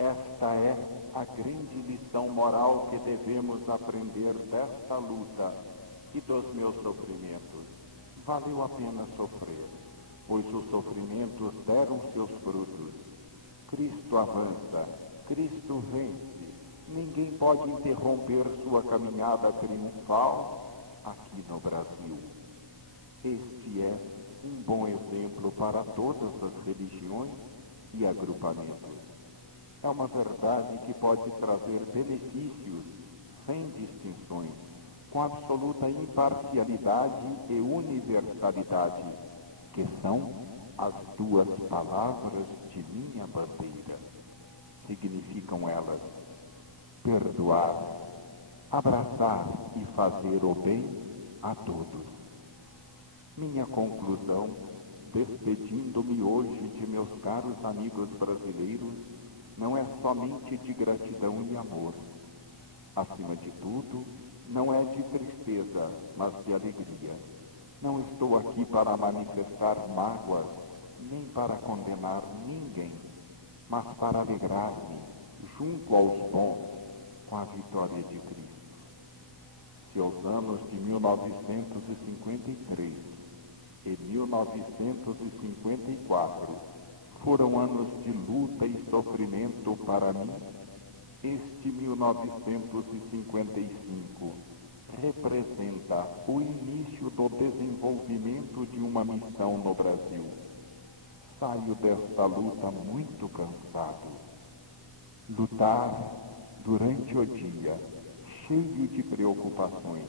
Esta é a grande lição moral que devemos aprender desta luta e dos meus sofrimentos. Valeu a pena sofrer, pois os sofrimentos deram seus frutos. Cristo avança, Cristo vence. Ninguém pode interromper sua caminhada triunfal aqui no Brasil. Este é um bom exemplo para todas as religiões e agrupamentos. É uma verdade que pode trazer benefícios sem distinções, com absoluta imparcialidade e universalidade, que são as duas palavras de minha bandeira. Significam elas perdoar, abraçar e fazer o bem a todos. Minha conclusão, despedindo-me hoje de meus caros amigos brasileiros, não é somente de gratidão e amor. Acima de tudo, não é de tristeza, mas de alegria. Não estou aqui para manifestar mágoas, nem para condenar ninguém, mas para alegrar-me, junto aos bons, com a vitória de Cristo. Se os anos de 1953 e 1954 foram anos de luta e sofrimento para mim, este 1955 representa o início do desenvolvimento de uma missão no Brasil. Saio desta luta muito cansado. Lutar durante o dia, cheio de preocupações,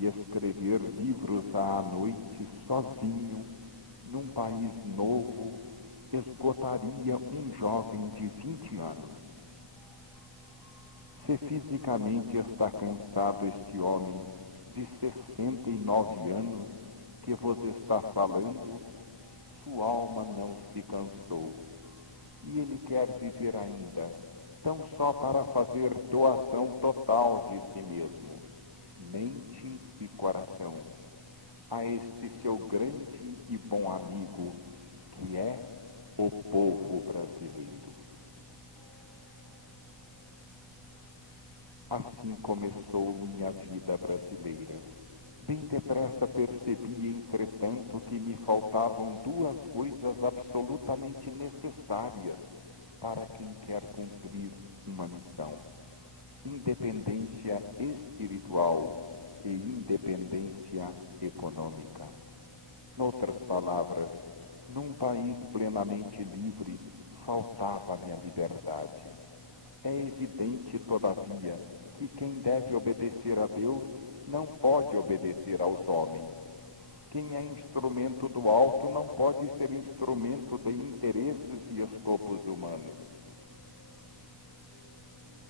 e escrever livros à noite sozinho, num país novo, esgotaria um jovem de 20 anos. Se fisicamente está cansado este homem de 69 anos que vos está falando, sua alma não se cansou. E ele quer viver ainda, tão só para fazer doação total de si mesmo, mente e coração, a este seu grande e bom amigo, que é o povo brasileiro. Assim começou minha vida brasileira. Bem depressa percebi, entretanto, que me faltavam duas coisas absolutamente necessárias para quem quer cumprir uma missão: independência espiritual e independência econômica. Noutras palavras, num país plenamente livre, faltava-me a liberdade. É evidente, todavia, que quem deve obedecer a Deus não pode obedecer aos homens. Quem é instrumento do alto não pode ser instrumento de interesses e escopos humanos.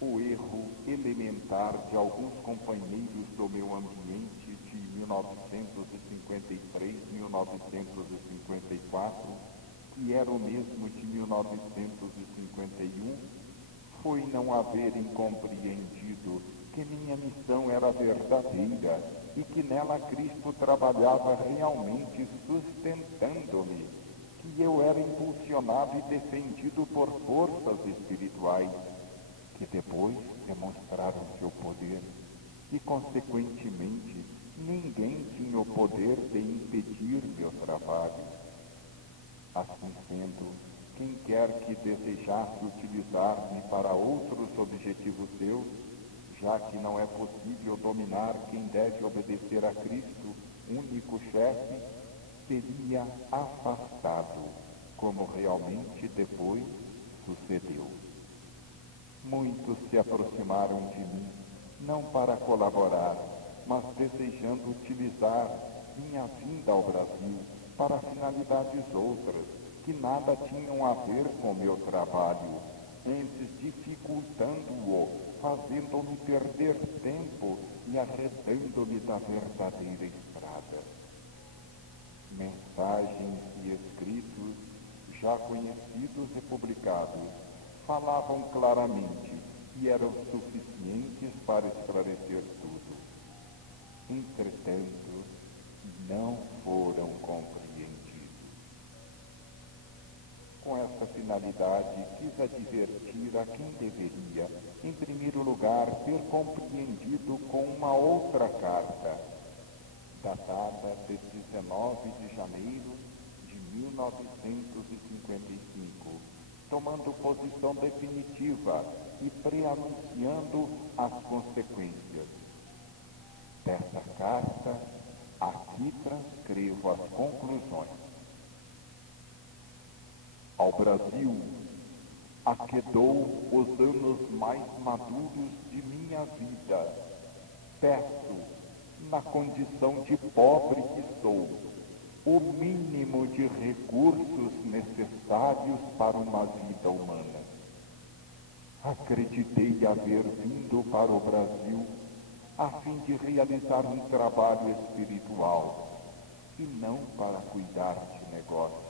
O erro elementar de alguns companheiros do meu ambiente de 1953, 1954, que era o mesmo de 1951, foi não haverem compreendido que minha missão era verdadeira e que nela Cristo trabalhava realmente sustentando-me, que eu era impulsionado e defendido por forças espirituais, que depois demonstraram seu poder e, consequentemente, ninguém tinha o poder de impedir meu trabalho. Assim sendo, quem quer que desejasse utilizar-me para outros objetivos seus, já que não é possível dominar quem deve obedecer a Cristo, único chefe, seria afastado, como realmente depois sucedeu. Muitos se aproximaram de mim, não para colaborar, mas desejando utilizar minha vinda ao Brasil para finalidades outras, que nada tinham a ver com meu trabalho, antes dificultando-o, fazendo-me perder tempo e arredando-me da verdadeira estrada. Mensagens e escritos, já conhecidos e publicados, falavam claramente e eram suficientes para esclarecer tudo. Entretanto, não foram compreendidos. Com esta finalidade, quis advertir a quem deveria, em primeiro lugar, ter compreendido com uma outra carta, datada de 19 de janeiro de 1955, tomando posição definitiva e preanunciando as consequências. Dessa carta, aqui transcrevo as conclusões. Ao Brasil, aquedou os anos mais maduros de minha vida. Peço, na condição de pobre que sou, o mínimo de recursos necessários para uma vida humana. Acreditei haver vindo para o Brasil a fim de realizar um trabalho espiritual e não para cuidar de negócios.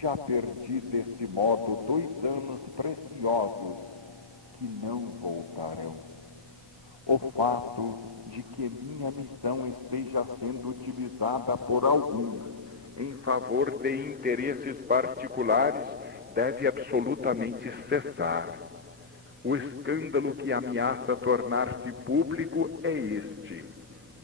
Já perdi deste modo 2 anos preciosos que não voltarão. O fato de que minha missão esteja sendo utilizada por alguns em favor de interesses particulares deve absolutamente cessar. O escândalo que ameaça tornar-se público é este,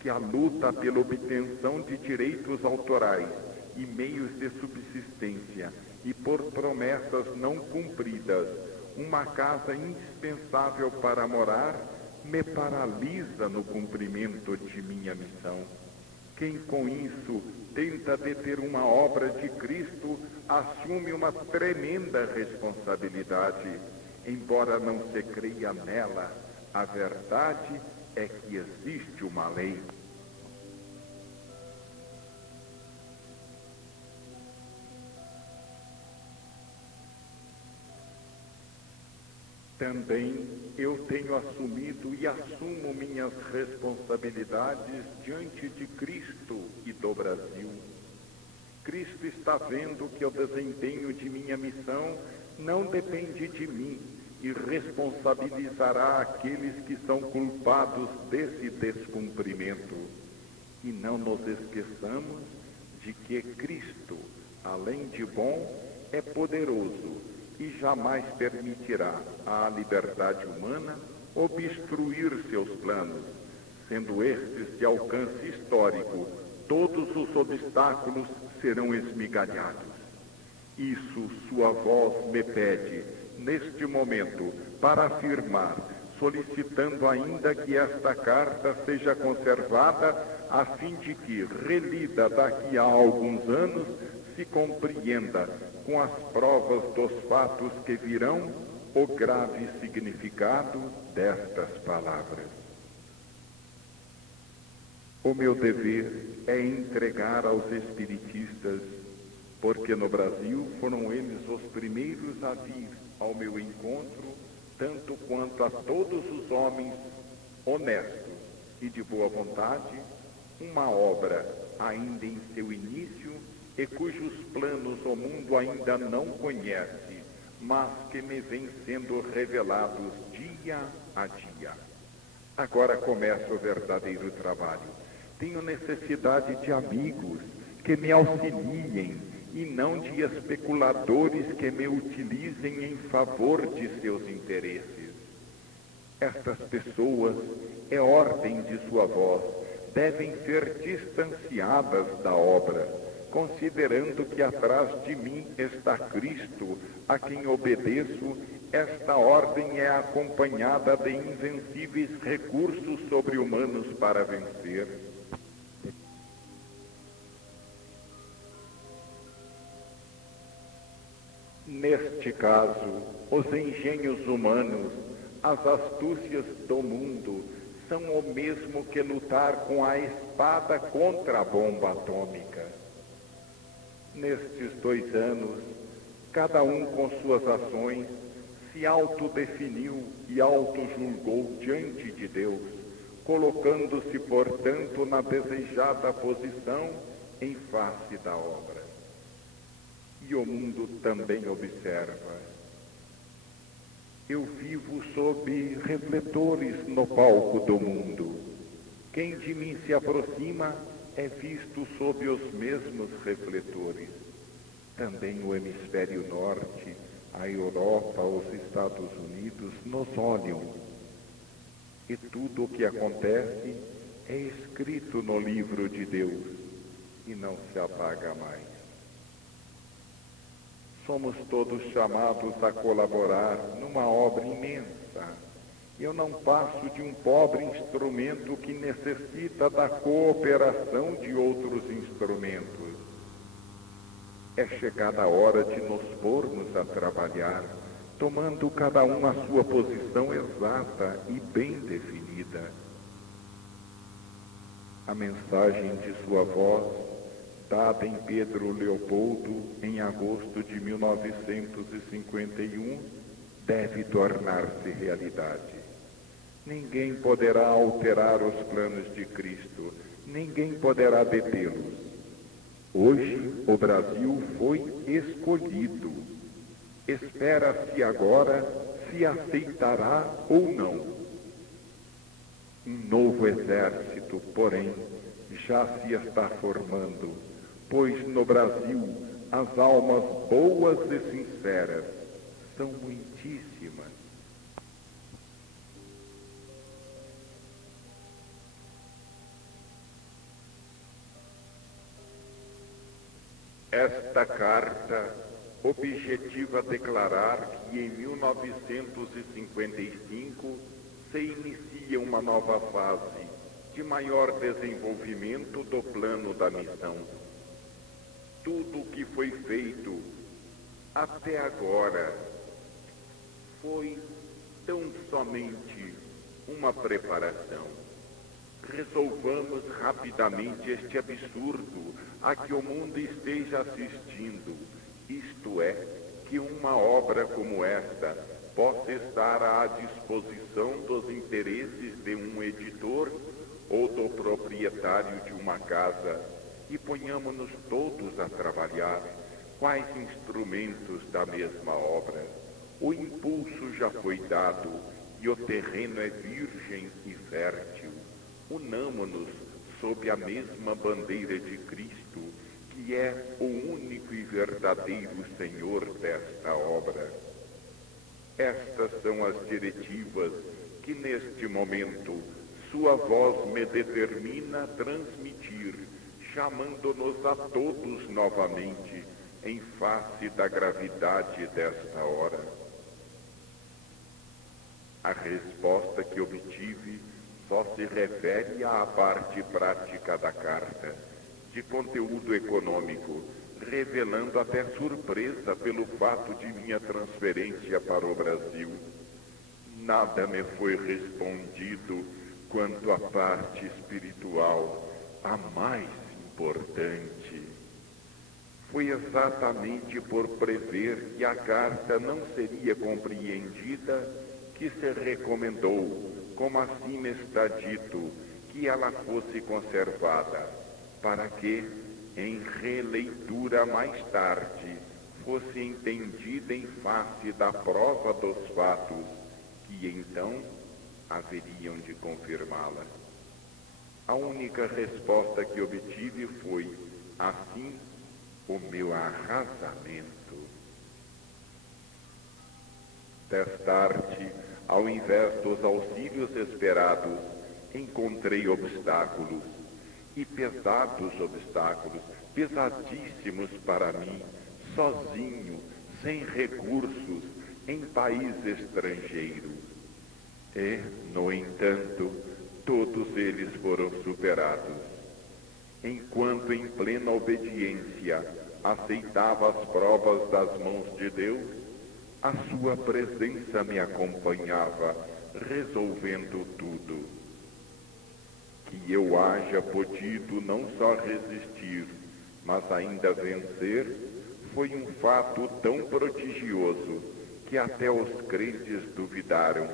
que a luta pela obtenção de direitos autorais e meios de subsistência, e por promessas não cumpridas, uma casa indispensável para morar, me paralisa no cumprimento de minha missão. Quem com isso tenta deter uma obra de Cristo, assume uma tremenda responsabilidade. Embora não se creia nela, a verdade é que existe uma lei. Também eu tenho assumido e assumo minhas responsabilidades diante de Cristo e do Brasil. Cristo está vendo que o desempenho de minha missão não depende de mim e responsabilizará aqueles que são culpados desse descumprimento. E não nos esqueçamos de que Cristo, além de bom, é poderoso e jamais permitirá à liberdade humana obstruir seus planos, sendo estes de alcance histórico. Todos os obstáculos serão esmigalhados. Isso sua voz me pede, neste momento, para afirmar, solicitando ainda que esta carta seja conservada, a fim de que, relida daqui a alguns anos, se compreenda, com as provas dos fatos que virão, o grave significado destas palavras. O meu dever é entregar aos espiritistas, porque no Brasil foram eles os primeiros a vir ao meu encontro, tanto quanto a todos os homens honestos e de boa vontade, uma obra ainda em seu início e cujos planos o mundo ainda não conhece, mas que me vêm sendo revelados dia a dia. Agora começa o verdadeiro trabalho. Tenho necessidade de amigos que me auxiliem e não de especuladores que me utilizem em favor de seus interesses. Estas pessoas, é ordem de sua voz, devem ser distanciadas da obra, considerando que atrás de mim está Cristo, a quem obedeço. Esta ordem é acompanhada de invencíveis recursos sobre-humanos para vencer. Neste caso, os engenhos humanos, as astúcias do mundo, são o mesmo que lutar com a espada contra a bomba atômica. Nestes 2 anos, cada um com suas ações se autodefiniu e autojulgou diante de Deus, colocando-se, portanto, na desejada posição em face da obra. E o mundo também observa. Eu vivo sob refletores no palco do mundo. Quem de mim se aproxima é visto sob os mesmos refletores. também o hemisfério norte, a Europa, os Estados Unidos, nos olham. E tudo o que acontece é escrito no livro de Deus e não se apaga mais. Somos todos chamados a colaborar numa obra imensa. Eu não passo de um pobre instrumento que necessita da cooperação de outros instrumentos. É chegada a hora de nos pormos a trabalhar, tomando cada um a sua posição exata e bem definida. A mensagem de sua voz, dada em Pedro Leopoldo em agosto de 1951, deve tornar-se realidade. Ninguém poderá alterar os planos de Cristo, ninguém poderá detê-los. Hoje o Brasil foi escolhido. Espera-se agora se aceitará ou não. Um novo exército, porém, já se está formando, pois no Brasil as almas boas e sinceras são muitíssimas. Esta carta objetiva declarar que em 1955 se inicia uma nova fase de maior desenvolvimento do plano da missão. Tudo o que foi feito até agora foi tão somente uma preparação. Resolvamos rapidamente este absurdo a que o mundo esteja assistindo, isto é, que uma obra como esta possa estar à disposição dos interesses de um editor ou do proprietário de uma casa, e ponhamos-nos todos a trabalhar. Quais instrumentos da mesma obra? O impulso já foi dado e o terreno é virgem e fértil. Unamo-nos sob a mesma bandeira de Cristo, que é o único e verdadeiro Senhor desta obra. Estas são as diretivas que neste momento sua voz me determina a transmitir, chamando-nos a todos novamente em face da gravidade desta hora. A resposta que obtive só se refere à parte prática da carta, de conteúdo econômico, revelando até surpresa pelo fato de minha transferência para o Brasil. Nada me foi respondido quanto à parte espiritual, a mais importante. Foi exatamente por prever que a carta não seria compreendida que se recomendou, como assim me está dito, que ela fosse conservada, para que, em releitura mais tarde, fosse entendida em face da prova dos fatos, que então haveriam de confirmá-la. A única resposta que obtive foi, assim, o meu arrasamento. Desta arte, ao invés dos auxílios esperados, encontrei obstáculos, e pesados obstáculos, pesadíssimos para mim, sozinho, sem recursos, em país estrangeiro. E, no entanto, todos eles foram superados. Enquanto em plena obediência aceitava as provas das mãos de Deus, a sua presença me acompanhava, resolvendo tudo. Que eu haja podido não só resistir, mas ainda vencer, foi um fato tão prodigioso que até os crentes duvidaram,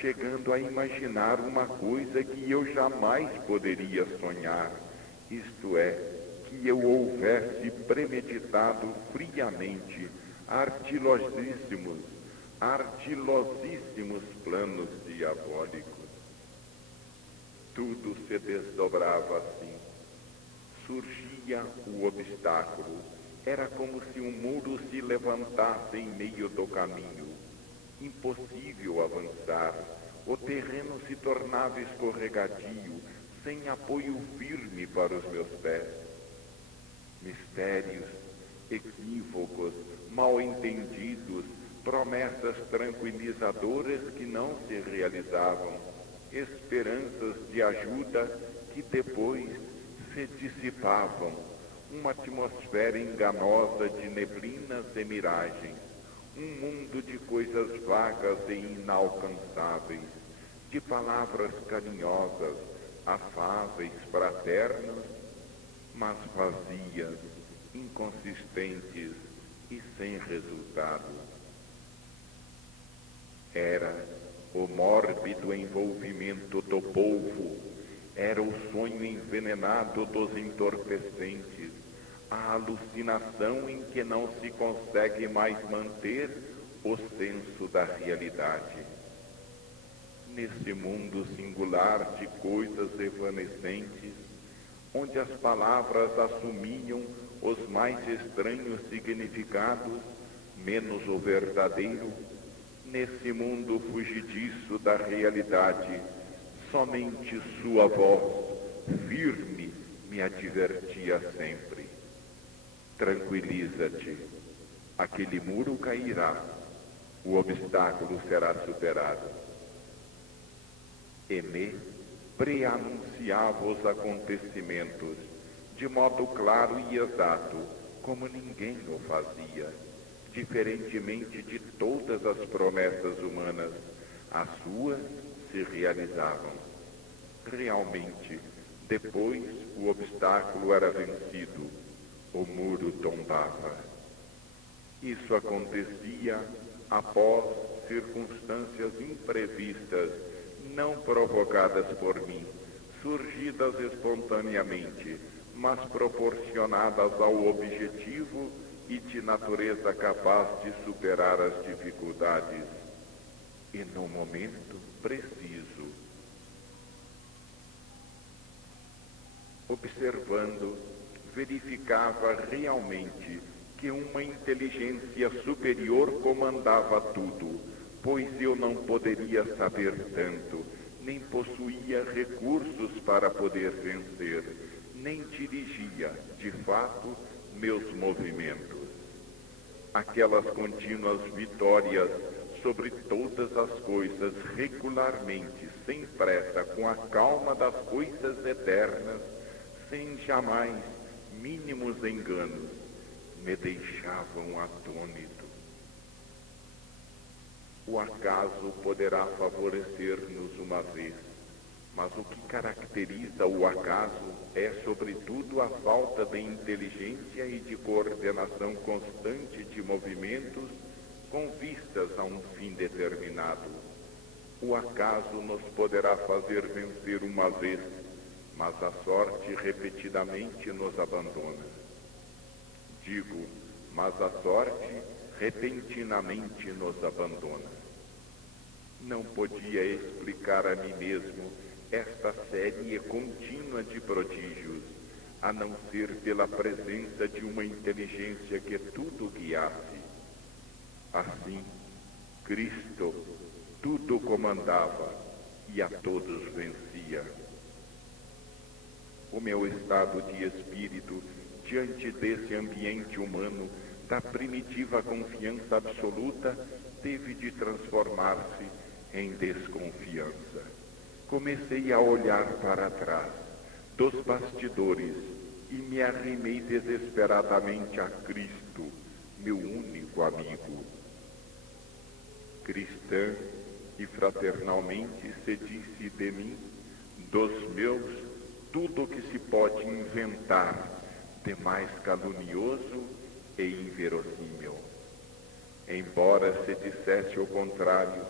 chegando a imaginar uma coisa que eu jamais poderia sonhar, isto é, que eu houvesse premeditado friamente artilosíssimos planos diabólicos. Tudo se desdobrava assim. Surgia o obstáculo, Era como se um muro se levantasse em meio do caminho. Impossível avançar. O terreno se tornava escorregadio, sem apoio firme para os meus pés. Mistérios, equívocos, mal entendidos, promessas tranquilizadoras que não se realizavam, esperanças de ajuda que depois se dissipavam, uma atmosfera enganosa de neblinas e miragens, um mundo de coisas vagas e inalcançáveis, de palavras carinhosas, afáveis, fraternas, mas vazias, inconsistentes e sem resultado. Era o mórbido envolvimento do polvo, era o sonho envenenado dos entorpecentes, a alucinação em que não se consegue mais manter o senso da realidade. Nesse mundo singular de coisas evanescentes, onde as palavras assumiam os mais estranhos significados, menos o verdadeiro, nesse mundo fugidiço da realidade, somente sua voz, firme, me advertia sempre. Tranquiliza-te, aquele muro cairá, o obstáculo será superado. E me preanunciava os acontecimentos, de modo claro e exato, como ninguém o fazia. Diferentemente de todas as promessas humanas, as suas se realizavam. Realmente, depois o obstáculo era vencido, o muro tombava. Isso acontecia após circunstâncias imprevistas, não provocadas por mim, surgidas espontaneamente, mas proporcionadas ao objetivo e de natureza capaz de superar as dificuldades. E no momento preciso, observando, verificava realmente que uma inteligência superior comandava tudo, pois eu não poderia saber tanto, nem possuía recursos para poder vencer, nem dirigia, de fato, meus movimentos. Aquelas contínuas vitórias sobre todas as coisas, regularmente, sem pressa, com a calma das coisas eternas, sem jamais mínimos enganos, me deixavam atônito. O acaso poderá favorecer-nos uma vez, mas o que caracteriza o acaso é, sobretudo, a falta de inteligência e de coordenação constante de movimentos com vistas a um fim determinado. O acaso nos poderá fazer vencer uma vez, mas a sorte repetidamente nos abandona. Digo, mas a sorte repentinamente nos abandona. Não podia explicar a mim mesmo esta série contínua de prodígios, a não ser pela presença de uma inteligência que tudo guiasse. Assim, Cristo tudo comandava e a todos vencia. O meu estado de espírito, diante desse ambiente humano, da primitiva confiança absoluta, teve de transformar-se em desconfiança. Comecei a olhar para trás, dos bastidores, e me arrimei desesperadamente a Cristo, meu único amigo. Cristã e fraternalmente se disse de mim, dos meus, tudo o que se pode inventar de mais calunioso e inverossímil. Embora se dissesse o contrário,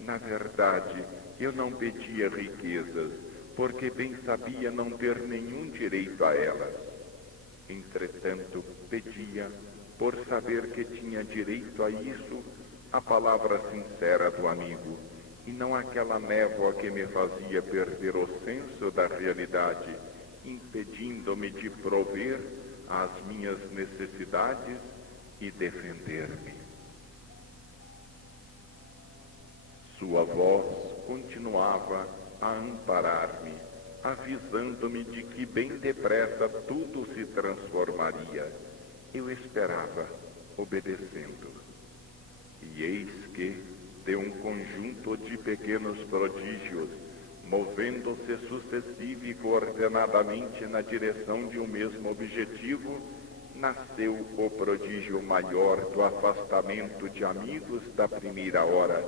na verdade, eu não pedia riquezas, porque bem sabia não ter nenhum direito a elas. Entretanto, pedia, por saber que tinha direito a isso, a palavra sincera do amigo, e não aquela névoa que me fazia perder o senso da realidade, impedindo-me de prover às minhas necessidades e defender-me. Sua voz continuava a amparar-me, avisando-me de que bem depressa tudo se transformaria. Eu esperava, obedecendo. E eis que, de um conjunto de pequenos prodígios, movendo-se sucessiva e coordenadamente na direção de um mesmo objetivo, nasceu o prodígio maior do afastamento de amigos da primeira hora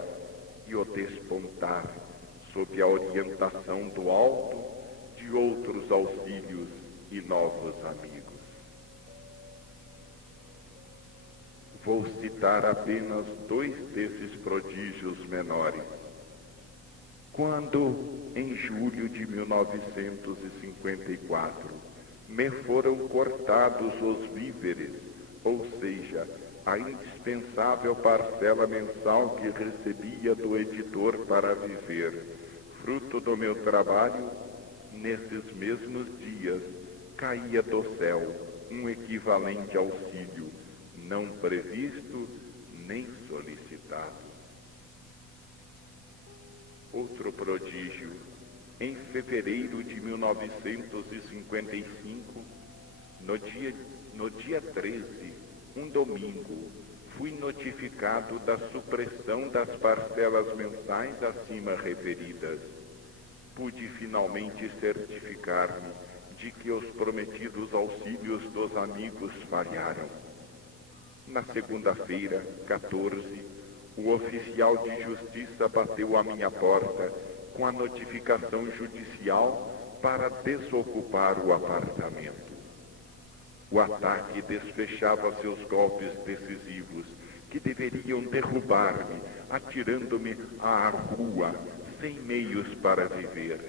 e o despontar, sob a orientação do alto, de outros auxílios e novos amigos. Vou citar apenas 2 desses prodígios menores. Quando, em julho de 1954, me foram cortados os víveres, ou seja, a indispensável parcela mensal que recebia do editor para viver, fruto do meu trabalho, nesses mesmos dias caía do céu um equivalente auxílio, não previsto nem solicitado. Outro prodígio, em fevereiro de 1955, no dia 13, um domingo, fui notificado da supressão das parcelas mensais acima referidas. Pude finalmente certificar-me de que os prometidos auxílios dos amigos falharam. Na segunda-feira, 14, o oficial de justiça bateu à minha porta com a notificação judicial para desocupar o apartamento. O ataque desfechava seus golpes decisivos, que deveriam derrubar-me, atirando-me à rua, sem meios para viver.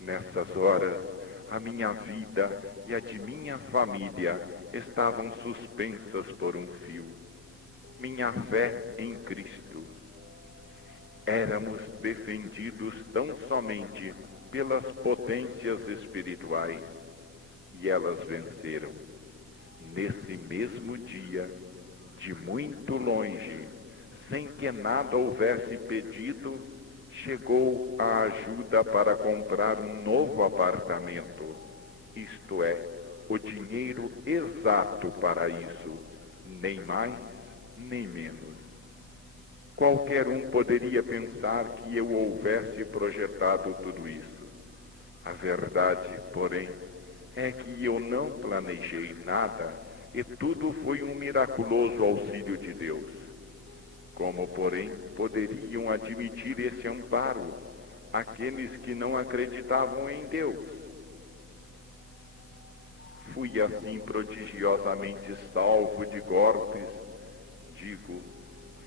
Nessas horas, a minha vida e a de minha família estavam suspensas por um fio. Minha fé em Cristo. Éramos defendidos tão somente pelas potências espirituais, e elas venceram. Nesse mesmo dia, de muito longe, sem que nada houvesse pedido, chegou a ajuda para comprar um novo apartamento, isto é, o dinheiro exato para isso, nem mais, nem menos. Qualquer um poderia pensar que eu houvesse projetado tudo isso. A verdade, porém, é que eu não planejei nada e tudo foi um miraculoso auxílio de Deus. Como, porém, poderiam admitir esse amparo aqueles que não acreditavam em Deus? Fui assim prodigiosamente salvo de golpes,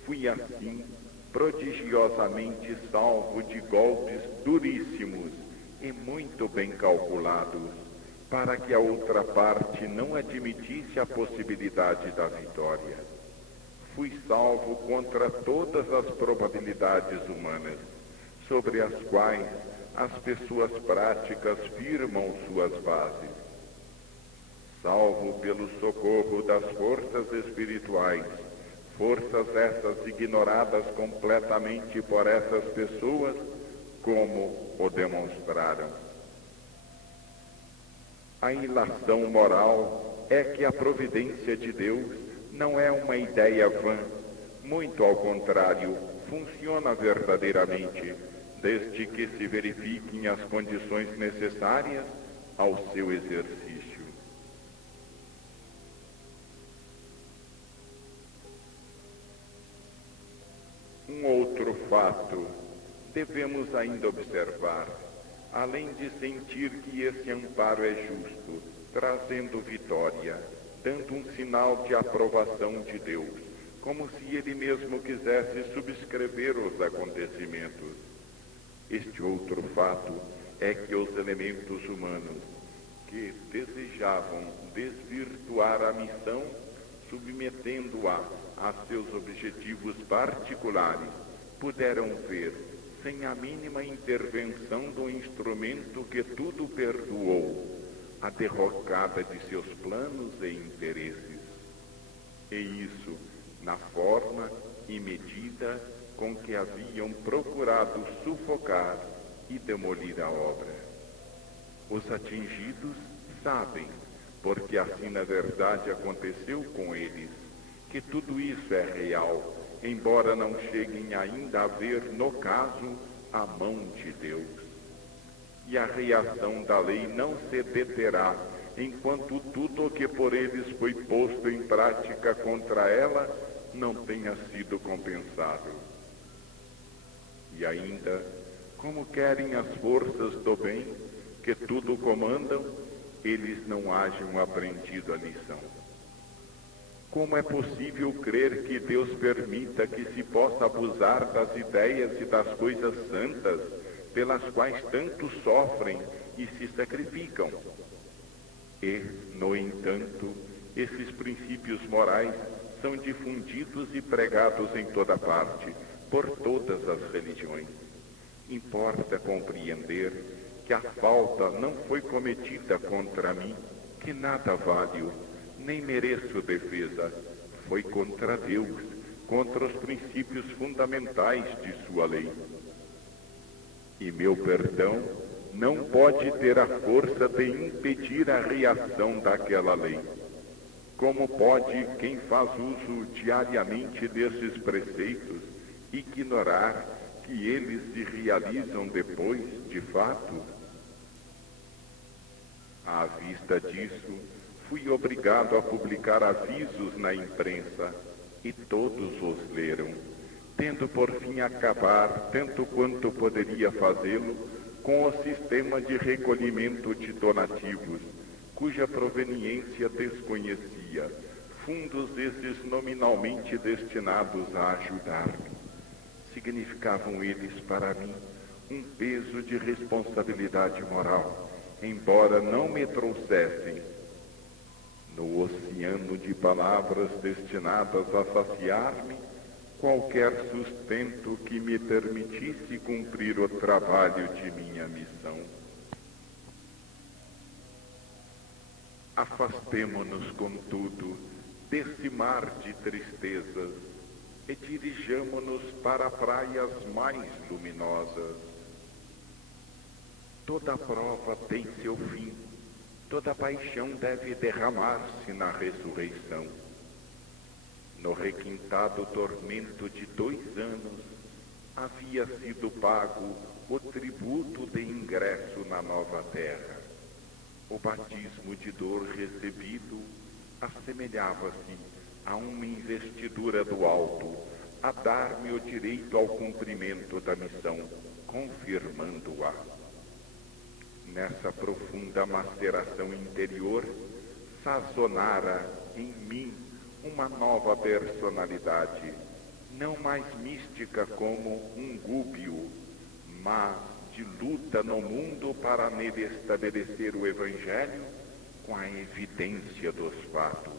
fui assim prodigiosamente salvo de golpes duríssimos e muito bem calculados, para que a outra parte não admitisse a possibilidade da vitória. Fui salvo contra todas as probabilidades humanas, sobre as quais as pessoas práticas firmam suas bases. Salvo pelo socorro das forças espirituais, forças essas ignoradas completamente por essas pessoas, como o demonstraram. A ilação moral é que a providência de Deus não é uma ideia vã, muito ao contrário, funciona verdadeiramente, desde que se verifiquem as condições necessárias ao seu exercício. Um outro fato devemos ainda observar, além de sentir que esse amparo é justo, trazendo vitória, dando um sinal de aprovação de Deus, como se Ele mesmo quisesse subscrever os acontecimentos. Este outro fato é que os elementos humanos, que desejavam desvirtuar a missão, submetendo-a a seus objetivos particulares, puderam ver, sem a mínima intervenção do instrumento que tudo perdoou, a derrocada de seus planos e interesses. E isso na forma e medida com que haviam procurado sufocar e demolir a obra. Os atingidos sabem, porque assim na verdade aconteceu com eles, que tudo isso é real, embora não cheguem ainda a ver, no caso, a mão de Deus. E a reação da lei não se deterá, enquanto tudo o que por eles foi posto em prática contra ela não tenha sido compensado. E ainda, como querem as forças do bem, que tudo comandam, eles não hajam aprendido a lição. Como é possível crer que Deus permita que se possa abusar das ideias e das coisas santas, pelas quais tanto sofrem e se sacrificam? E, no entanto, esses princípios morais são difundidos e pregados em toda parte, por todas as religiões. Importa compreender que a falta não foi cometida contra mim, que nada valho, nem mereço defesa. Foi contra Deus, contra os princípios fundamentais de sua lei. E meu perdão não pode ter a força de impedir a reação daquela lei. Como pode quem faz uso diariamente desses preceitos ignorar que eles se realizam depois, de fato? À vista disso, fui obrigado a publicar avisos na imprensa, e todos os leram, tendo por fim acabar, tanto quanto poderia fazê-lo, com o sistema de recolhimento de donativos, cuja proveniência desconhecia, fundos esses nominalmente destinados a ajudar-me. Significavam eles para mim um peso de responsabilidade moral, embora não me trouxessem, no oceano de palavras destinadas a saciar-me, qualquer sustento que me permitisse cumprir o trabalho de minha missão. Afastemo-nos, contudo, desse mar de tristezas e dirijamo-nos para praias mais luminosas. Toda prova tem seu fim, toda paixão deve derramar-se na ressurreição. No requintado tormento de 2 anos, havia sido pago o tributo de ingresso na nova terra. O batismo de dor recebido assemelhava-se a uma investidura do alto, a dar-me o direito ao cumprimento da missão, confirmando-a. Nessa profunda maceração interior, sazonara em mim uma nova personalidade, não mais mística como um gúbio, mas de luta no mundo para nele estabelecer o Evangelho com a evidência dos fatos.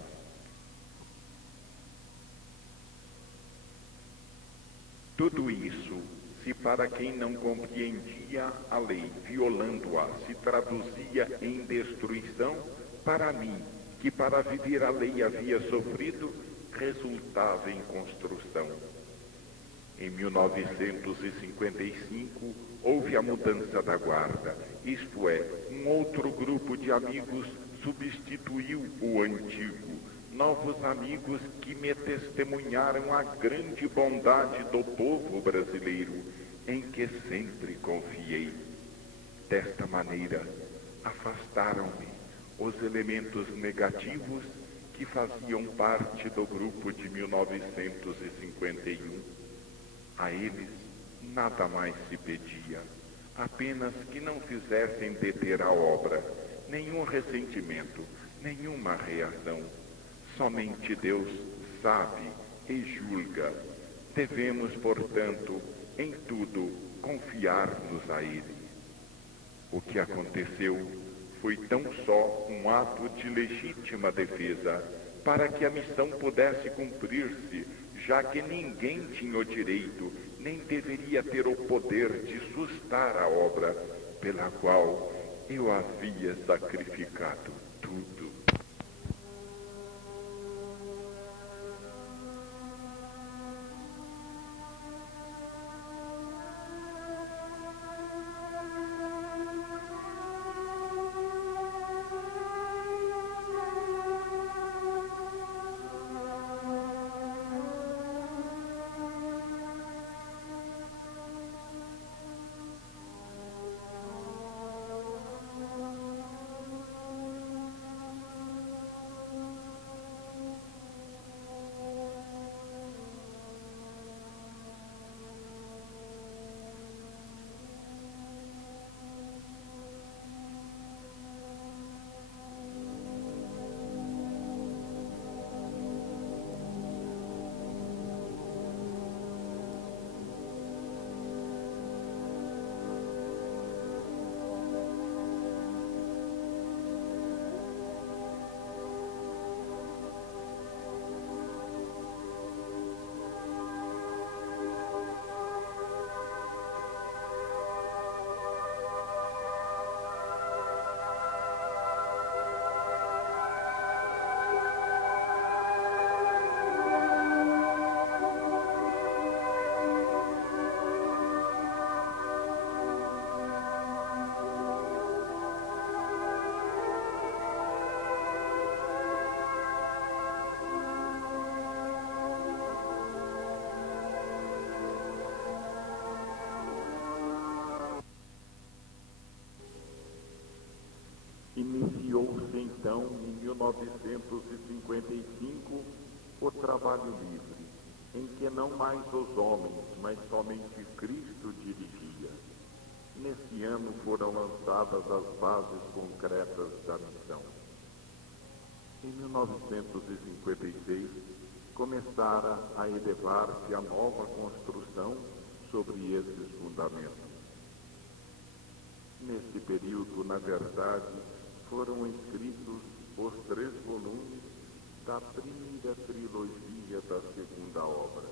Tudo isso, se para quem não compreendia a lei, violando-a, se traduzia em destruição, para mim, que para viver a lei havia sofrido, resultava em construção. Em 1955, houve a mudança da guarda, isto é, um outro grupo de amigos substituiu o antigo, novos amigos que me testemunharam a grande bondade do povo brasileiro, em que sempre confiei. Desta maneira, afastaram-me os elementos negativos que faziam parte do grupo de 1951. A eles nada mais se pedia, apenas que não fizessem deter a obra, nenhum ressentimento, nenhuma reação. Somente Deus sabe e julga. Devemos, portanto, em tudo, confiar-nos a Ele. O que aconteceu foi tão só um ato de legítima defesa, para que a missão pudesse cumprir-se, já que ninguém tinha o direito, nem deveria ter o poder de sustar a obra, pela qual Eu havia sacrificado tudo. Iniciou-se então, em 1955, o trabalho livre, em que não mais os homens, mas somente Cristo dirigia. Nesse ano foram lançadas as bases concretas da missão. Em 1956, começara a elevar-se a nova construção sobre esses fundamentos. Nesse período, na verdade, foram escritos os 3 volumes da primeira trilogia da segunda obra.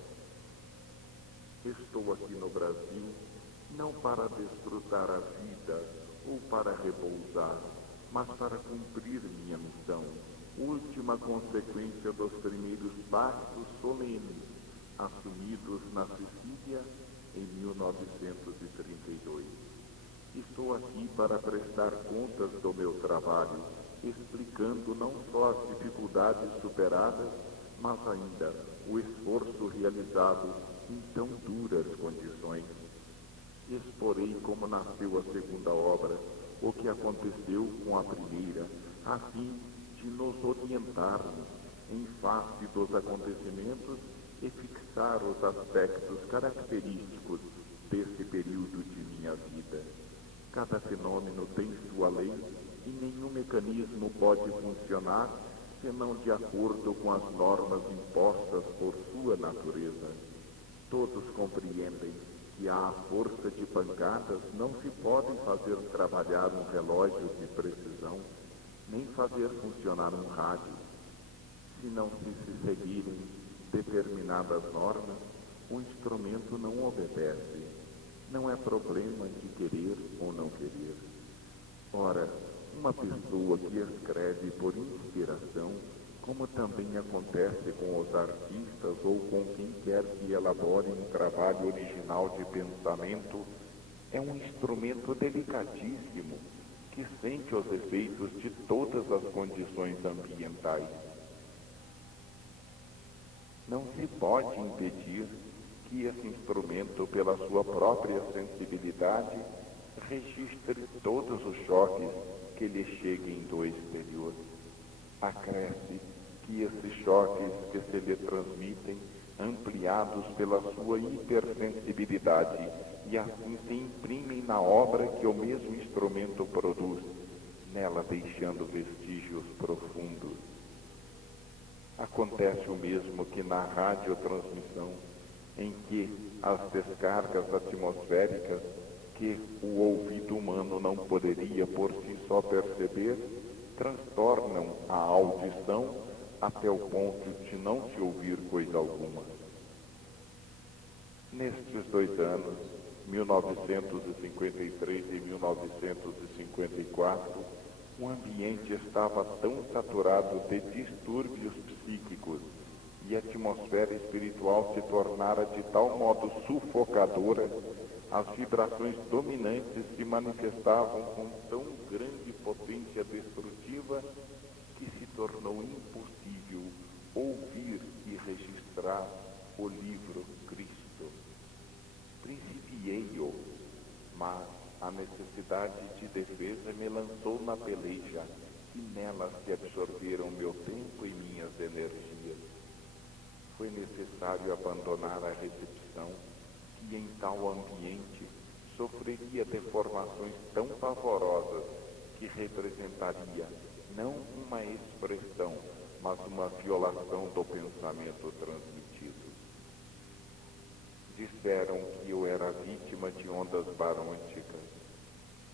Estou aqui no Brasil não para desfrutar a vida ou para repousar, mas para cumprir minha missão, última consequência dos primeiros pactos solenes assumidos na Sicília em 1932. Estou aqui para prestar contas do meu trabalho, explicando não só as dificuldades superadas, mas ainda o esforço realizado em tão duras condições. Exporei como nasceu a segunda obra, o que aconteceu com a primeira, a fim de nos orientarmos em face dos acontecimentos e fixar os aspectos característicos desse período de minha vida. Cada fenômeno tem sua lei e nenhum mecanismo pode funcionar senão de acordo com as normas impostas por sua natureza. Todos compreendem que à força de pancadas não se pode fazer trabalhar um relógio de precisão, nem fazer funcionar um rádio. Se não se seguirem determinadas normas, o instrumento não obedece. Não é problema de querer ou não querer. Ora, uma pessoa que escreve por inspiração, como também acontece com os artistas ou com quem quer que elabore um trabalho original de pensamento, é um instrumento delicadíssimo que sente os efeitos de todas as condições ambientais. Não se pode impedir que esse instrumento, pela sua própria sensibilidade, registre todos os choques que lhe cheguem do exterior. Acresce que esses choques que se lhe transmitem, ampliados pela sua hipersensibilidade, e assim se imprimem na obra que o mesmo instrumento produz, nela deixando vestígios profundos. Acontece o mesmo que na radiotransmissão, em que as descargas atmosféricas, que o ouvido humano não poderia por si só perceber, transtornam a audição até o ponto de não se ouvir coisa alguma. Nestes 2 anos, 1953 e 1954, 1954, o ambiente estava tão saturado de distúrbios psíquicos e a atmosfera espiritual se tornara de tal modo sufocadora, as vibrações dominantes se manifestavam com tão grande potência destrutiva que se tornou impossível ouvir e registrar o livro Cristo. Principiei-o, mas a necessidade de defesa me lançou na peleja e nela se absorveram meu tempo e minhas energias. Foi necessário abandonar a recepção, que em tal ambiente sofreria deformações tão pavorosas que representaria não uma expressão, mas uma violação do pensamento transmitido. Disseram que eu era vítima de ondas barônicas,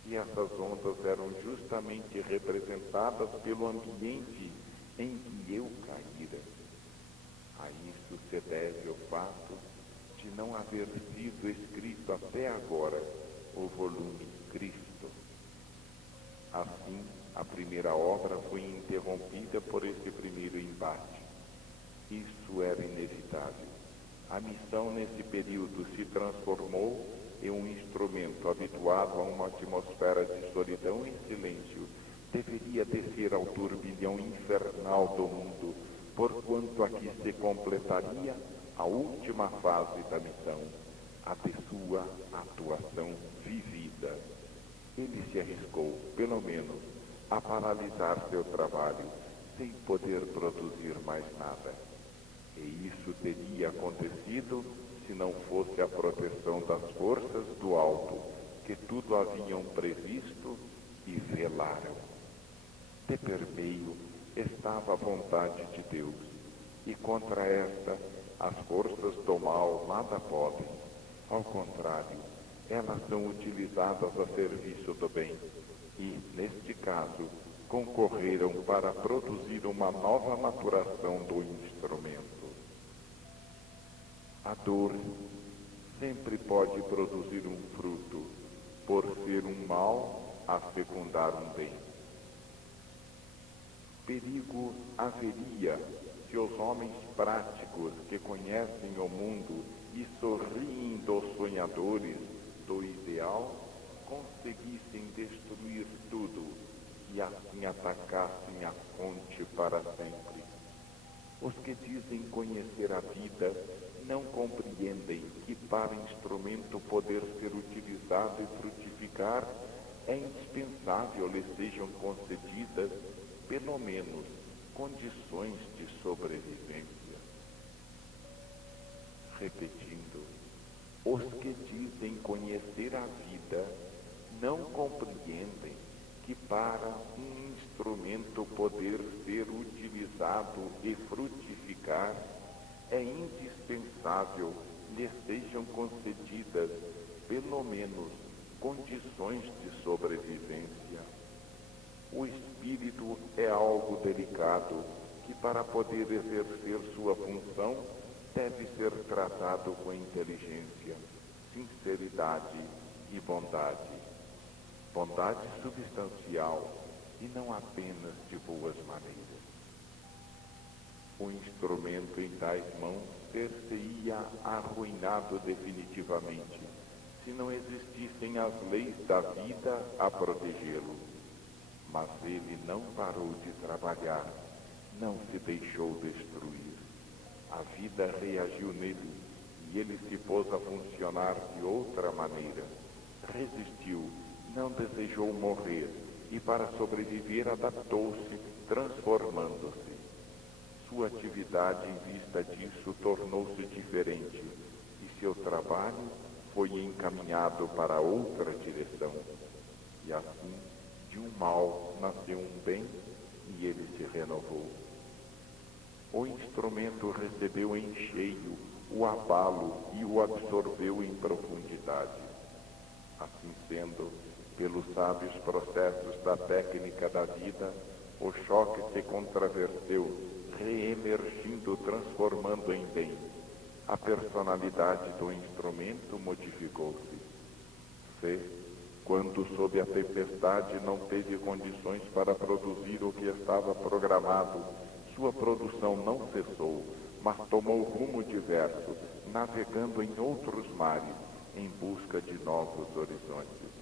e essas ondas eram justamente representadas pelo ambiente em que eu caíra. A isso se deve o fato de não haver sido escrito até agora o volume Cristo. Assim, a primeira obra foi interrompida por esse primeiro embate. Isso era inevitável. A missão nesse período se transformou em um instrumento habituado a uma atmosfera de solidão e silêncio. Deveria descer ao turbilhão infernal do mundo, porquanto aqui se completaria a última fase da missão, a de sua atuação vivida. Ele se arriscou, pelo menos, a paralisar seu trabalho, sem poder produzir mais nada. E isso teria acontecido se não fosse a proteção das forças do alto, que tudo haviam previsto e velaram. De permeio estava a vontade de Deus, e contra esta as forças do mal nada podem. Ao contrário, elas são utilizadas a serviço do bem, e, neste caso, concorreram para produzir uma nova maturação do instrumento. A dor sempre pode produzir um fruto, por ser um mal a fecundar um bem. Perigo haveria se os homens práticos que conhecem o mundo e sorriem dos sonhadores do ideal conseguissem destruir tudo e assim atacassem a fonte para sempre. Os que dizem conhecer a vida não compreendem que para instrumento poder ser utilizado e frutificar é indispensável lhe sejam concedidas, pelo menos, condições de sobrevivência. Repetindo, os que dizem conhecer a vida não compreendem que para um instrumento poder ser utilizado e frutificar, é indispensável lhe sejam concedidas, pelo menos, condições de sobrevivência. O espírito é algo delicado que, para poder exercer sua função, deve ser tratado com inteligência, sinceridade e bondade. Bondade substancial e não apenas de boas maneiras. O instrumento em tais mãos ser-se-ia arruinado definitivamente, se não existissem as leis da vida a protegê-lo. Mas ele não parou de trabalhar, não se deixou destruir. A vida reagiu nele e ele se pôs a funcionar de outra maneira. Resistiu, não desejou morrer e para sobreviver adaptou-se, transformando-se. Sua atividade em vista disso tornou-se diferente e seu trabalho foi encaminhado para outra direção. E assim, de um mal nasceu um bem e ele se renovou. O instrumento recebeu em cheio o abalo e o absorveu em profundidade. Assim sendo, pelos sábios processos da técnica da vida, o choque se contraverteu, reemergindo, transformando em bem. A personalidade do instrumento modificou-se. Se, Quando, sob a tempestade, não teve condições para produzir o que estava programado, sua produção não cessou, mas tomou rumo diverso, navegando em outros mares, em busca de novos horizontes.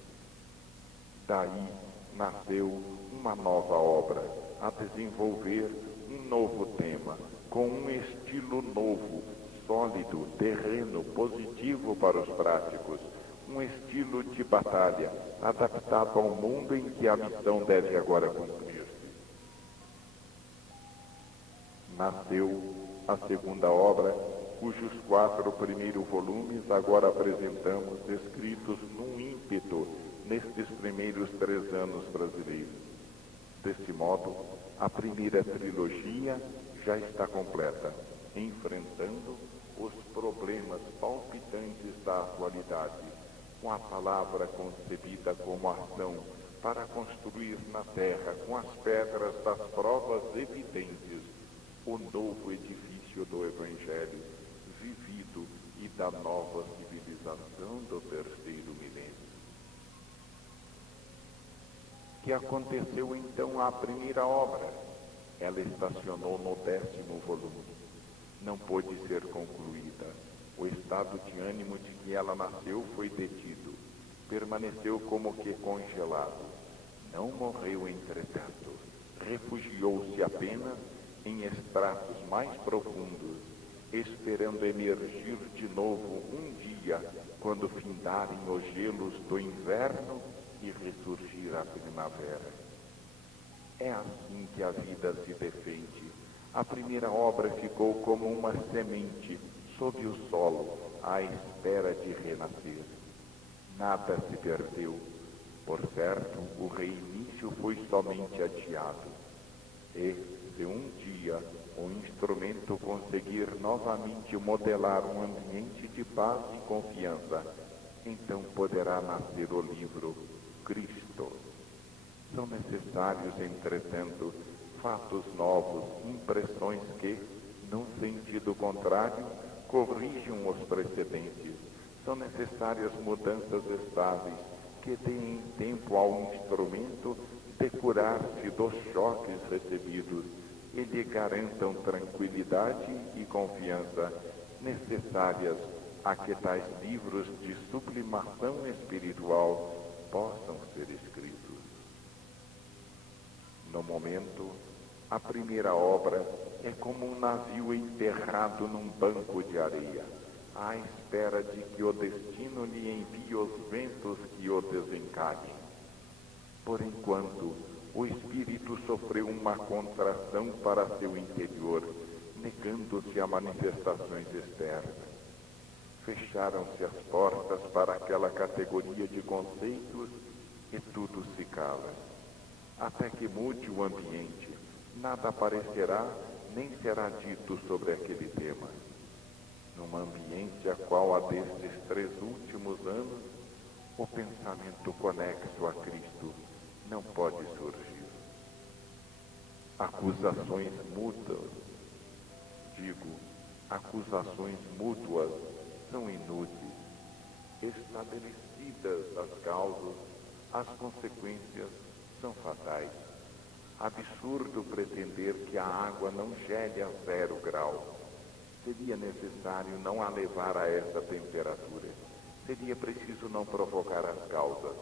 Daí nasceu uma nova obra, a desenvolver um novo tema, com um estilo novo, sólido, terreno, positivo para os práticos, um estilo de batalha, adaptado ao mundo em que a missão deve agora cumprir-se. Nasceu a segunda obra, cujos 4 primeiros volumes agora apresentamos escritos num ímpeto nestes primeiros 3 anos brasileiros. Desse modo, a primeira trilogia já está completa, enfrentando os problemas palpitantes da atualidade, com a palavra concebida como ação para construir na terra, com as pedras das provas evidentes, o novo edifício do Evangelho vivido e da nova civilização do 3º milênio. Que aconteceu então à primeira obra? Ela estacionou no 10º volume. Não pôde ser concluída. O estado de ânimo de que ela nasceu foi detido. Permaneceu como que congelado. Não morreu, entretanto. Refugiou-se apenas em estratos mais profundos, esperando emergir de novo um dia, quando findarem os gelos do inverno e ressurgir a primavera. É assim que a vida se defende. A primeira obra ficou como uma semente sob o solo, à espera de renascer. Nada se perdeu. Por certo, o reinício foi somente adiado. E, se um dia o instrumento conseguir novamente modelar um ambiente de paz e confiança, então poderá nascer o livro Cristo. São necessários, entretanto, fatos novos, impressões que, num sentido contrário, corrijam os precedentes. São necessárias mudanças estáveis que deem tempo ao instrumento depurar-se dos choques recebidos e lhe garantam tranquilidade e confiança necessárias a que tais livros de sublimação espiritual possam ser escritos. No momento, a primeira obra é como um navio enterrado num banco de areia, à espera de que o destino lhe envie os ventos que o desencadem. Por enquanto, o espírito sofreu uma contração para seu interior, negando-se a manifestações externas. Fecharam-se as portas para aquela categoria de conceitos e tudo se cala. Até que mude o ambiente, nada aparecerá nem será dito sobre aquele tema. Num ambiente a qual há destes 3 últimos anos, o pensamento conexo a Cristo não pode surgir. Acusações mútuas, acusações mútuas são inúteis. Estabelecidas as causas, as consequências são fatais. Absurdo pretender que a água não gele a 0 graus. Seria necessário não a levar a essa temperatura. Seria preciso não provocar as causas.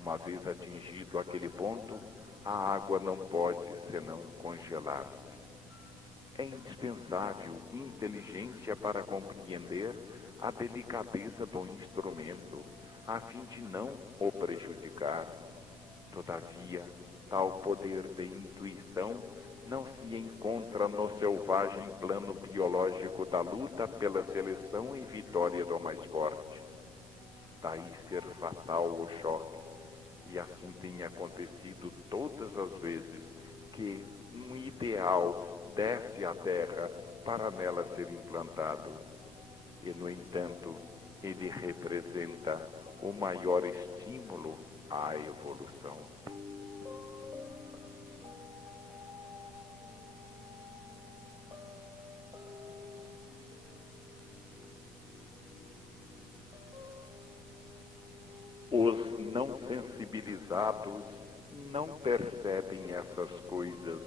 Uma vez atingido aquele ponto, a água não pode senão congelar-se. É indispensável inteligência para compreender a delicadeza do instrumento, a fim de não o prejudicar. Todavia, tal poder de intuição não se encontra no selvagem plano biológico da luta pela seleção e vitória do mais forte. Daí ser fatal o choque, e assim tem acontecido todas as vezes que um ideal desce à terra para nela ser implantado. E, no entanto, ele representa o maior estímulo à evolução. Os não sensibilizados não percebem essas coisas,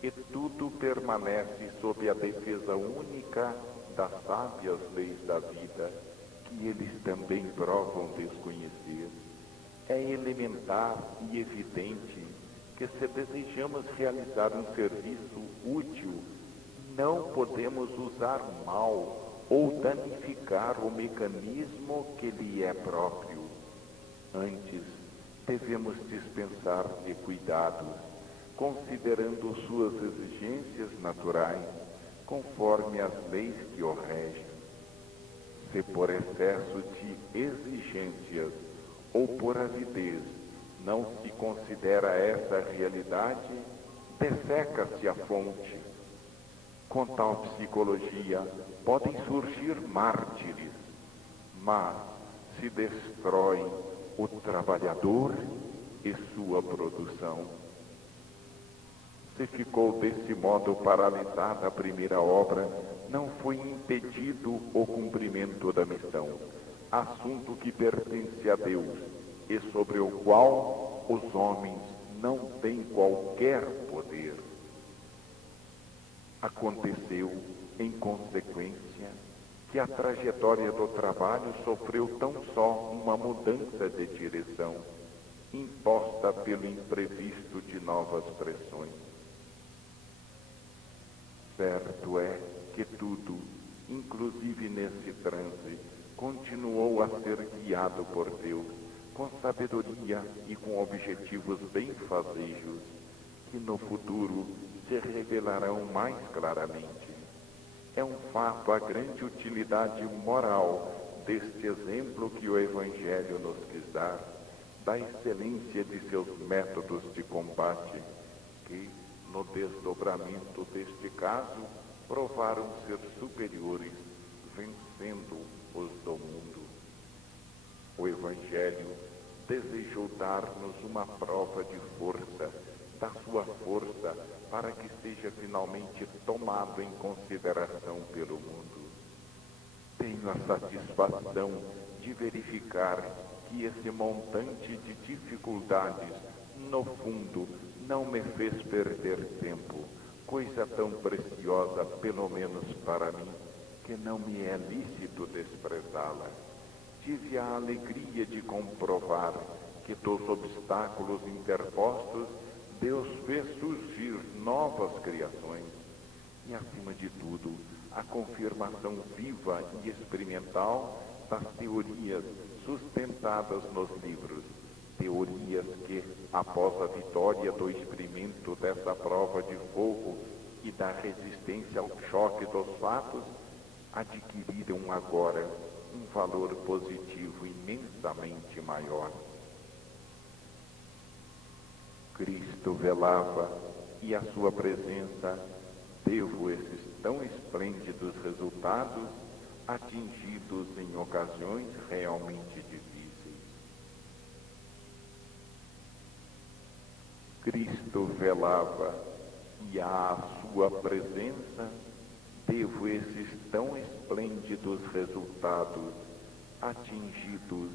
e tudo permanece sob a defesa única das sábias leis da vida, que eles também provam desconhecer. É elementar e evidente que, se desejamos realizar um serviço útil, não podemos usar mal ou danificar o mecanismo que lhe é próprio. Antes, devemos dispensar de cuidados, considerando suas exigências naturais, conforme as leis que o regem. Se por excesso de exigências ou por avidez não se considera essa realidade, desseca-se a fonte. Com tal psicologia podem surgir mártires, mas se destrói o trabalhador e sua produção. Se ficou desse modo paralisada a primeira obra, não foi impedido o cumprimento da missão, assunto que pertence a Deus e sobre o qual os homens não têm qualquer poder. Aconteceu, em consequência, que a trajetória do trabalho sofreu tão só uma mudança de direção, imposta pelo imprevisto de novas pressões. Certo é que tudo, inclusive nesse transe, continuou a ser guiado por Deus, com sabedoria e com objetivos benfazejos, que no futuro se revelarão mais claramente. É um fato a grande utilidade moral deste exemplo que o Evangelho nos quis dar, da excelência de seus métodos de combate, que, no desdobramento deste caso, provaram ser superiores, vencendo os do mundo. O Evangelho desejou dar-nos uma prova de força, da sua força, para que seja finalmente tomado em consideração pelo mundo. Tenho a satisfação de verificar que esse montante de dificuldades, no fundo, não me fez perder tempo, coisa tão preciosa, pelo menos para mim, que não me é lícito desprezá-la. Tive a alegria de comprovar que dos obstáculos interpostos, Deus fez surgir novas criações e, acima de tudo, a confirmação viva e experimental das teorias sustentadas nos livros, teorias que, após a vitória do experimento dessa prova de fogo e da resistência ao choque dos fatos, adquiriram agora um valor positivo imensamente maior. Cristo velava e à sua presença devo esses tão esplêndidos resultados atingidos em ocasiões realmente difíceis. Cristo velava e à sua presença devo esses tão esplêndidos resultados atingidos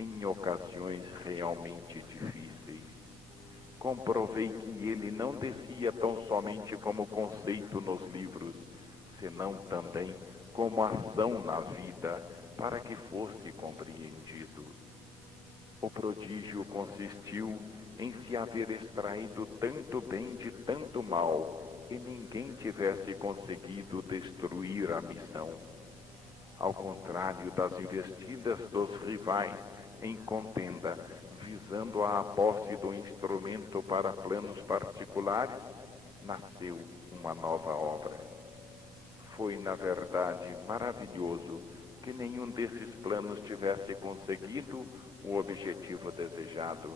em ocasiões realmente difíceis. Comprovei que ele não descia tão somente como conceito nos livros, senão também como ação na vida, para que fosse compreendido. O prodígio consistiu em se haver extraído tanto bem de tanto mal, que ninguém tivesse conseguido destruir a missão. Ao contrário das investidas dos rivais em contenda, visando a posse do instrumento para planos particulares, nasceu uma nova obra. Foi, na verdade, maravilhoso que nenhum desses planos tivesse conseguido o objetivo desejado.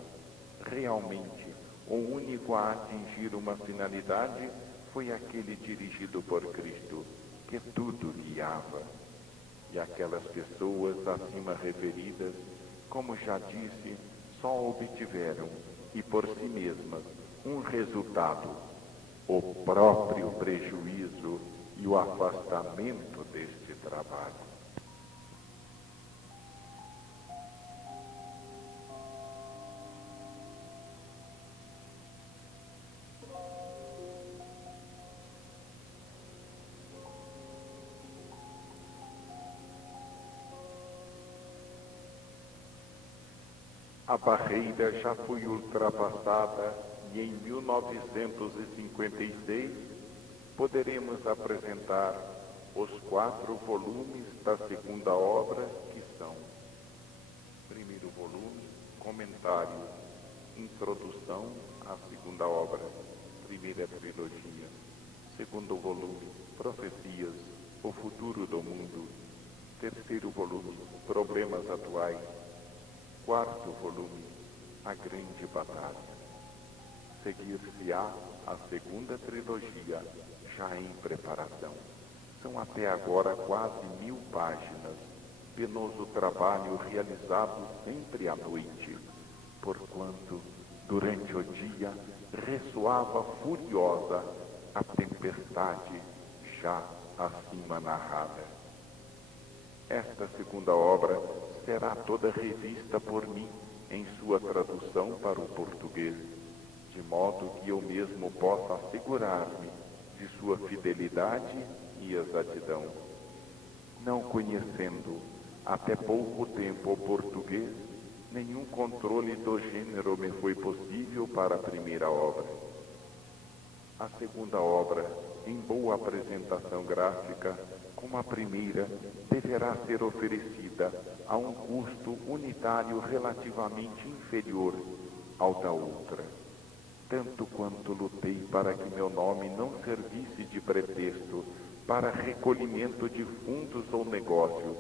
Realmente, o único a atingir uma finalidade foi aquele dirigido por Cristo, que tudo guiava. E aquelas pessoas acima referidas, como já disse, só obtiveram, e por si mesmas, um resultado: o próprio prejuízo e o afastamento deste trabalho. A barreira já foi ultrapassada e em 1956 poderemos apresentar os 4 volumes da segunda obra, que são: primeiro volume, comentário, introdução à segunda obra, primeira trilogia; segundo volume, profecias, o futuro do mundo; terceiro volume, problemas atuais; quarto volume, a grande batalha. Seguir-se-á a segunda trilogia, já em preparação. São até agora quase 1000 páginas, penoso trabalho realizado sempre à noite, porquanto, durante o dia, ressoava furiosa a tempestade já acima narrada. Esta segunda obra será toda revista por mim em sua tradução para o português, de modo que eu mesmo possa assegurar-me de sua fidelidade e exatidão. Não conhecendo até pouco tempo o português, nenhum controle do gênero me foi possível para a primeira obra. A segunda obra, em boa apresentação gráfica, como a primeira, deverá ser oferecida a um custo unitário relativamente inferior ao da outra. Tanto quanto lutei para que meu nome não servisse de pretexto para recolhimento de fundos ou negócios,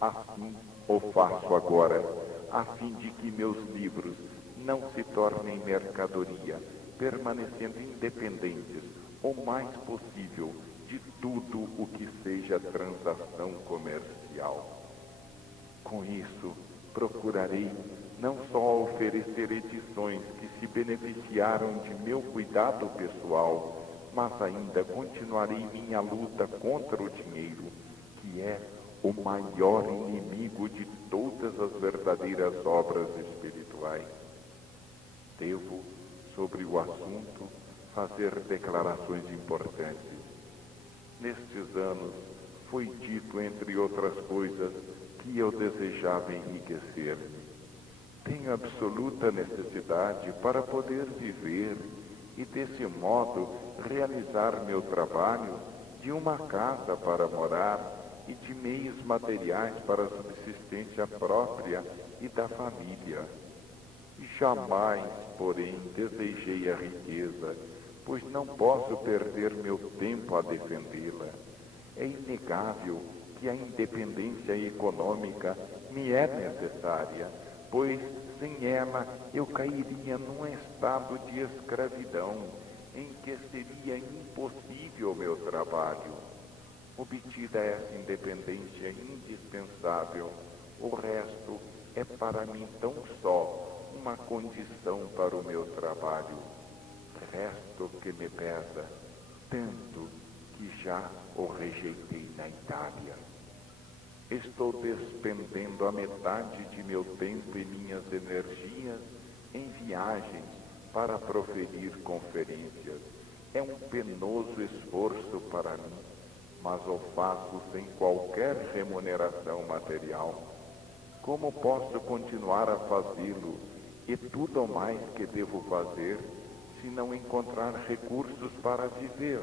assim o faço agora, a fim de que meus livros não se tornem mercadoria, permanecendo independentes o mais possível de tudo o que seja transação comercial. Com isso, procurarei não só oferecer edições que se beneficiaram de meu cuidado pessoal, mas ainda continuarei minha luta contra o dinheiro, que é o maior inimigo de todas as verdadeiras obras espirituais. Devo, sobre o assunto, fazer declarações importantes. Nestes anos, foi dito, entre outras coisas, que eu desejava enriquecer-me. Tenho absoluta necessidade para poder viver e, desse modo, realizar meu trabalho, de uma casa para morar e de meios materiais para a subsistência própria e da família. Jamais, porém, desejei a riqueza, pois não posso perder meu tempo a defendê-la. É inegável que a independência econômica me é necessária, pois sem ela eu cairia num estado de escravidão, em que seria impossível meu trabalho. Obtida essa independência indispensável, o resto é para mim tão só uma condição para o meu trabalho. Resto que me pesa, tanto que já o rejeitei na Itália. Estou despendendo a metade de meu tempo e minhas energias em viagens para proferir conferências. É um penoso esforço para mim, mas o faço sem qualquer remuneração material. Como posso continuar a fazê-lo e tudo o mais que devo fazer, se não encontrar recursos para viver?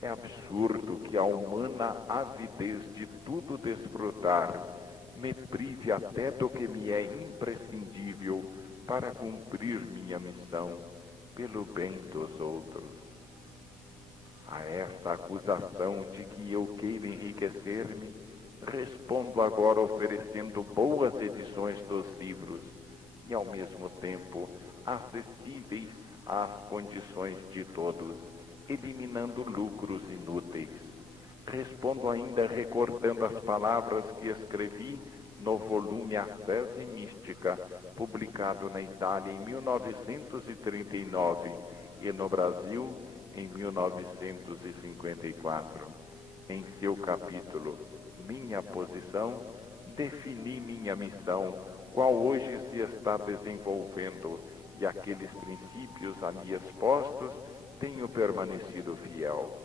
É absurdo que a humana avidez de tudo desfrutar me prive até do que me é imprescindível para cumprir minha missão pelo bem dos outros. A esta acusação de que eu queiro enriquecer-me, respondo agora oferecendo boas edições dos livros e, ao mesmo tempo, acessíveis às condições de todos, eliminando lucros inúteis. Respondo ainda recordando as palavras que escrevi no volume A Tese Mística, publicado na Itália em 1939 e no Brasil em 1954. Em seu capítulo Minha Posição, defini minha missão, qual hoje se está desenvolvendo, e aqueles princípios a mim expostos tenho permanecido fiel.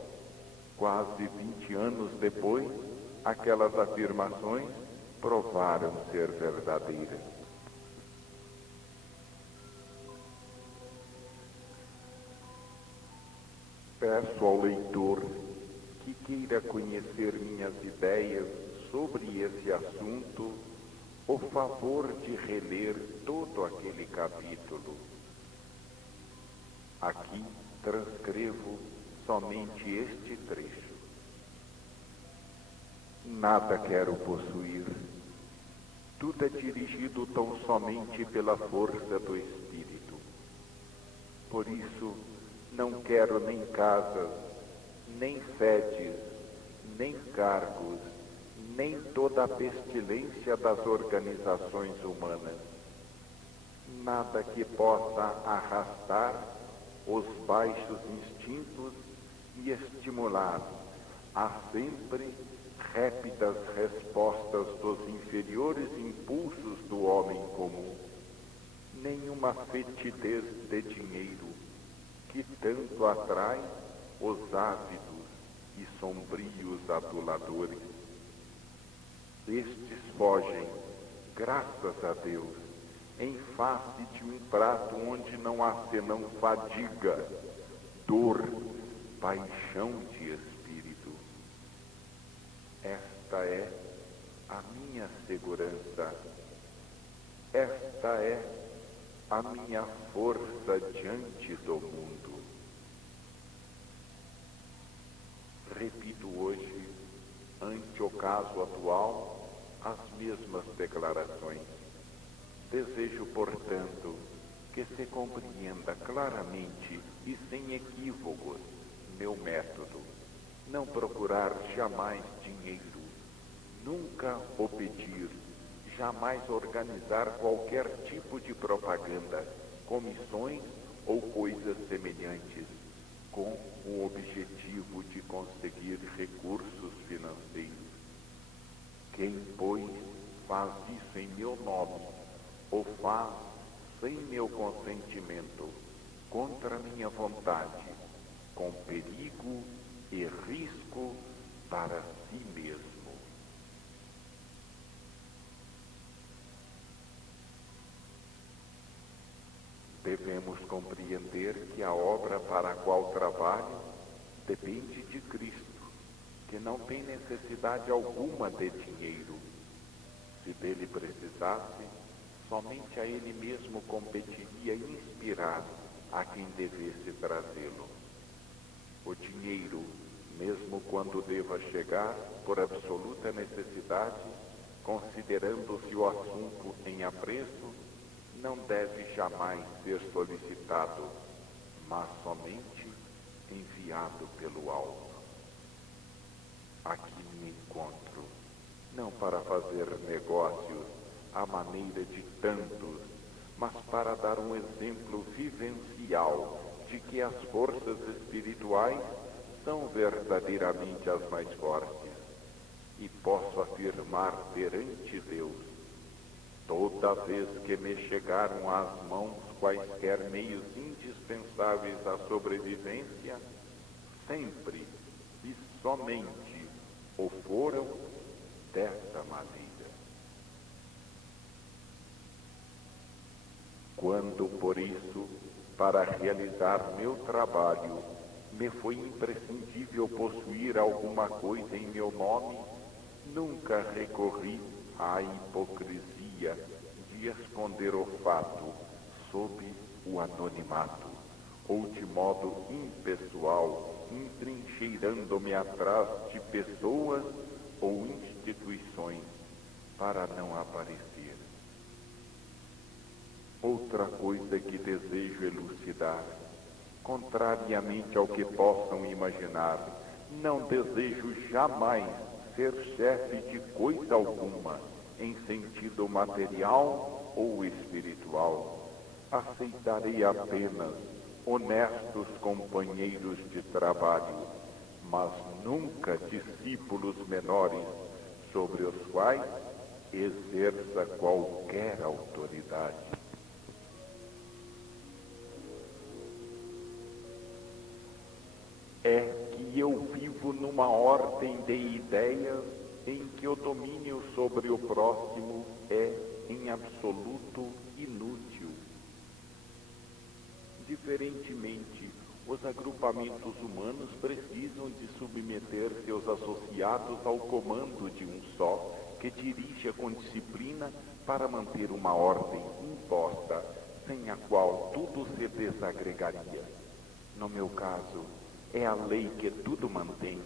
Quase 20 anos depois, aquelas afirmações provaram ser verdadeiras. Peço ao leitor que queira conhecer minhas ideias sobre esse assunto o favor de reler todo aquele capítulo. Aqui transcrevo somente este trecho. Nada quero possuir. Tudo é dirigido tão somente pela força do Espírito. Por isso, não quero nem casas, nem sedes, nem cargos, nem toda a pestilência das organizações humanas. Nada que possa arrastar os baixos instintos e estimular a sempre répidas respostas dos inferiores impulsos do homem comum. Nenhuma fetidez de dinheiro que tanto atrai os ávidos e sombrios aduladores. Estes fogem, graças a Deus, em face de um prato onde não há senão fadiga, dor, paixão de espírito. Esta é a minha segurança. Esta é a minha força diante do mundo. Repito hoje, ante o caso atual, as mesmas declarações. Desejo, portanto, que se compreenda claramente e sem equívocos meu método. Não procurar jamais dinheiro, nunca o pedir, jamais organizar qualquer tipo de propaganda, comissões ou coisas semelhantes, com o objetivo de conseguir recursos financeiros. Quem, pois, faz isso em meu nome, ou faz sem meu consentimento, contra minha vontade, com perigo e risco para si mesmo. Devemos compreender que a obra para a qual trabalho depende de Cristo, que não tem necessidade alguma de dinheiro. Se dele precisasse, somente a ele mesmo competiria inspirar a quem devesse trazê-lo. O dinheiro, mesmo quando deva chegar por absoluta necessidade, considerando-se o assunto em apreço, não deve jamais ser solicitado, mas somente enviado pelo alto. Aqui me encontro, não para fazer negócios à maneira de tantos, mas para dar um exemplo vivencial de que as forças espirituais são verdadeiramente as mais fortes. E posso afirmar perante Deus, toda vez que me chegaram às mãos quaisquer meios indispensáveis à sobrevivência, sempre e somente o foram desta maneira. Quando, por isso, para realizar meu trabalho, me foi imprescindível possuir alguma coisa em meu nome, nunca recorri à hipocrisia de esconder o fato sob o anonimato, ou de modo impessoal, entrincheirando-me atrás de pessoas ou instituições para não aparecer. Outra coisa que desejo elucidar, contrariamente ao que possam imaginar, não desejo jamais ser chefe de coisa alguma, em sentido material ou espiritual. Aceitarei apenas honestos companheiros de trabalho, mas nunca discípulos menores sobre os quais exerça qualquer autoridade. É que eu vivo numa ordem de ideias em que o domínio sobre o próximo é, em absoluto, inútil. Diferentemente, Os agrupamentos humanos precisam de submeter seus associados ao comando de um só, que dirija com disciplina para manter uma ordem imposta, sem a qual tudo se desagregaria. No meu caso, é a lei que tudo mantém,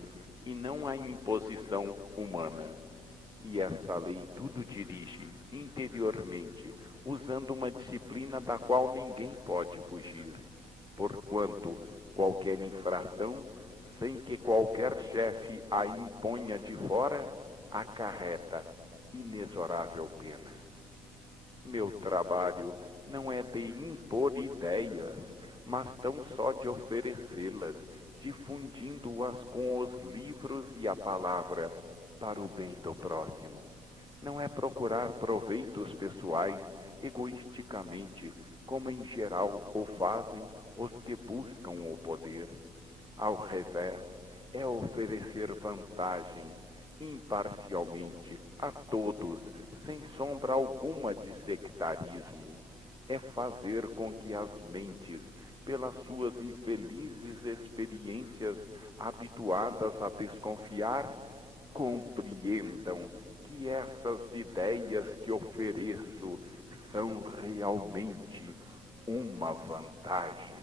e não a imposição humana. E essa lei tudo dirige interiormente, usando uma disciplina da qual ninguém pode fugir. Porquanto qualquer infração, sem que qualquer chefe a imponha de fora, acarreta inexorável pena. Meu trabalho não é de impor ideias, mas tão só de oferecê-las, difundindo-as com os livros e a palavra para o bem do próximo. Não é procurar proveitos pessoais egoisticamente, como em geral o fazem os que buscam o poder. Ao revés, é oferecer vantagem imparcialmente a todos, sem sombra alguma de sectarismo. É fazer com que as mentes, pelas suas infelizes experiências habituadas a desconfiar, compreendam que essas ideias que ofereço são realmente uma vantagem.